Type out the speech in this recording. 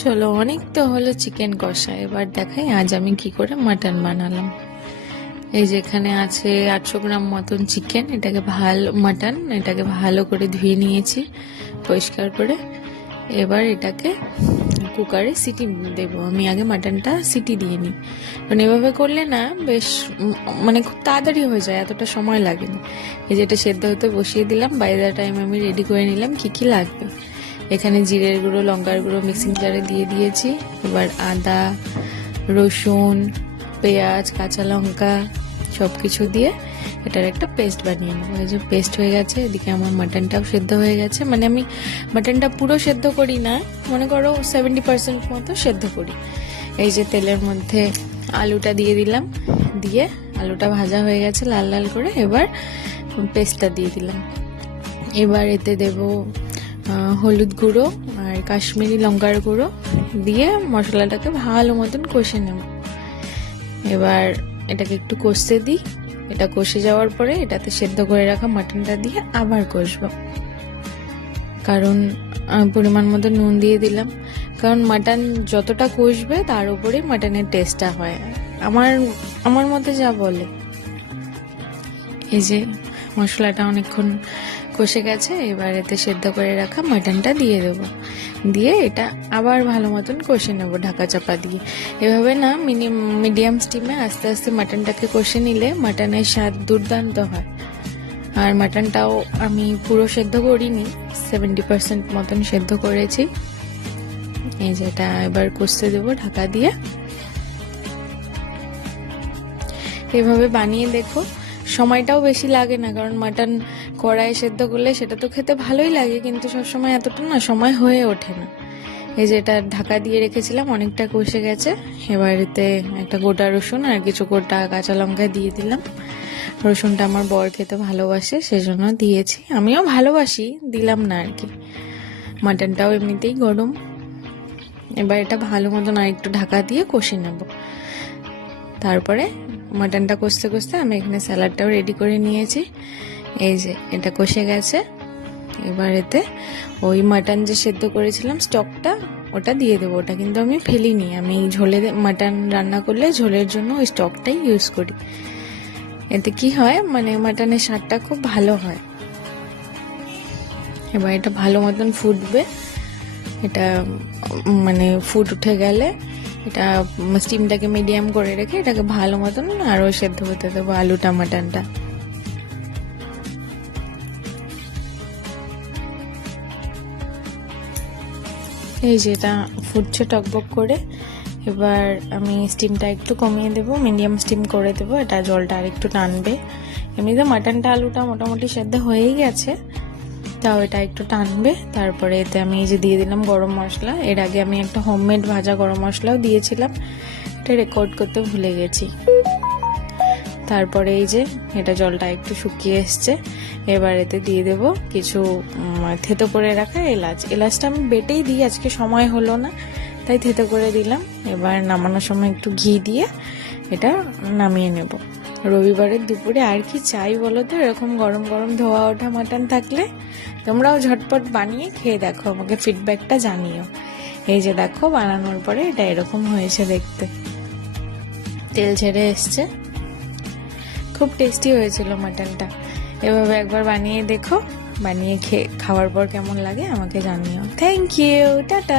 চলো, অনেক তো হলো চিকেন কষা, এবার দেখাই আজ আমি কি করে মাটন বানালাম। এই যে এখানে আছে 800 গ্রাম মতন চিকেন, এটাকে ভালো করে ধুয়ে নিয়েছি পরিষ্কার করে। এবার এটাকে কুকারে সিটি দেবো। আমি আগে মাটনটা সিটি দিয়ে নিই, কারণ এভাবে করলে না বেশ মানে খুব তাড়াতাড়ি হয়ে যায়, এতটা সময় লাগেনি। এই যে এটা সেদ্ধ হতে বসিয়ে দিলাম। বাই দ্য টাইম আমি রেডি করে নিলাম কি কি লাগবে। এখানে জিরের গুঁড়ো, লঙ্কার গুঁড়ো মিক্সিং জারে দিয়ে দিয়েছি। এবার আদা, রসুন, পেঁয়াজ, কাঁচা লঙ্কা সব কিছু দিয়ে এটার একটা পেস্ট বানিয়ে নেবো। এই যে পেস্ট হয়ে গেছে। এদিকে আমার মাটনটাও সেদ্ধ হয়ে গেছে। মানে আমি মাটনটা পুরো সেদ্ধ করি না, মনে করো 70% মতো সেদ্ধ করি। এই যে তেলের মধ্যে আলুটা দিয়ে দিলাম, দিয়ে আলুটা ভাজা হয়ে গেছে লাল লাল করে। এবার পেস্টটা দিয়ে দিলাম। এবার এতে দেবো হলুদ গুঁড়ো আর কাশ্মীরি লঙ্কার গুঁড়ো দিয়ে মশলাটাকে ভালো মতন কষে নেব। এবার এটাকে একটু কষতে দিই। এটা কষে যাওয়ার পরে এটাতে সেদ্ধ করে রাখা মাটনটা দিয়ে আবার কষবো, কারণ পরিমাণ মতো নুন দিয়ে দিলাম। কারণ মাটন যতটা কষবে তার উপরে মাটনের টেস্টটা হয়, আমার মতে যা বলে। এই যে মশলাটা অনেকক্ষণ কষে গেছে। এবার এতে সেদ্ধ করে রাখা মাটনটা দিয়ে দেবো, দিয়ে এটা আবার ভালো মতন কষে নেবো ঢাকা চাপা দিয়ে। এভাবে না মিডিয়াম স্টিমে আস্তে আস্তে মাটনটাকে কষে নিলে মাটনের স্বাদ দুর্দান্ত হয়। আর মাটনটাও আমি পুরো সেদ্ধ করিনি, 70% মতন সেদ্ধ করেছি। এই যে এটা এবার কষতে দেবো ঢাকা দিয়ে। এভাবে বানিয়ে দেখো, সময়টাও বেশি লাগে না, কারণ মাটন কড়াইয়ে সেদ্ধ করলে সেটা তো খেতে ভালোই লাগে, কিন্তু সবসময় এতটা না সময় হয়ে ওঠে না। এই যে এটা ঢাকা দিয়ে রেখেছিলাম, অনেকটা কষে গেছে। এবার এতে একটা গোটা রসুন আর কিছু গোটা কাঁচা লঙ্কা দিয়ে দিলাম। রসুনটা আমার বর খেতে ভালোবাসে, সেজন্য দিয়েছি। আমিও ভালোবাসি, দিলাম না আর কি। মাটনটাও এমনিতেই গরম। এবার এটা ভালো মতন আর একটু ঢাকা দিয়ে কষে নেব। তারপরে মাটনটা কষতে কষতে আমি এখানে স্যালাডটাও রেডি করে নিয়েছি। এই যে এটা কষে গেছে। এবার এতে ওই মাটন যে সেদ্ধ করেছিলাম স্টকটা, ওটা দিয়ে দেবো। ওটা কিন্তু আমি ফেলিনি, আমি ঝোলে মাটন রান্না করলে ঝোলের জন্য ওই স্টকটাই ইউজ করি। এতে কি হয়, মানে মাটনের স্বাদটা খুব ভালো হয়। এবার এটা ভালো মতন ফুটবে। এটা মানে ফুট উঠে গেলে এটা স্টিমটাকে মিডিয়াম করে রেখে এটাকে ভালো মতন আরও সেদ্ধ হতে দেবো আলুটা মাটনটা। এই যে এটা ফুটছে টকবক করে। এবার আমি স্টিমটা একটু কমিয়ে দেবো, মিডিয়াম স্টিম করে দেবো। এটা জলটা আর একটু টানবে। এমনিতে মাটনটা আলুটা মোটামুটি সেদ্ধ হয়েই গেছে, তাও এটা একটু টানবে। তারপরে এতে আমি এই যে দিয়ে দিলাম গরম মশলা। এর আগে আমি একটা হোমমেড ভাজা গরম মশলাও দিয়েছিলাম, এটা রেকর্ড করতে ভুলে গেছি। তারপরে এই যে এটা জলটা একটু শুকিয়ে এসছে। এবার এতে দিয়ে দেবো কিছু থেতো করে রাখা এলাচটা আমি বেটেই দিই, আজকে সময় হলো না তাই থেতো করে দিলাম। এবার নামানোর সময় একটু ঘি দিয়ে এটা নামিয়ে নেব। রবিবারের দুপুরে আর কি চাই বলো তো, এরকম গরম গরম ধোয়া ওঠা মাটন থাকলে। তোমরাও ঝটপট বানিয়ে খেয়ে দেখো, আমাকে ফিডব্যাকটা জানিও। এই যে দেখো বানানোর পরে এটা এরকম হয়েছে দেখতে, তেল ছেড়ে এসছে। খুব টেস্টি হয়েছিল মাটনটা। এভাবে একবার বানিয়ে দেখো, বানিয়ে খাওয়ার পর কেমন লাগে আমাকে জানিও। Thank you, tata.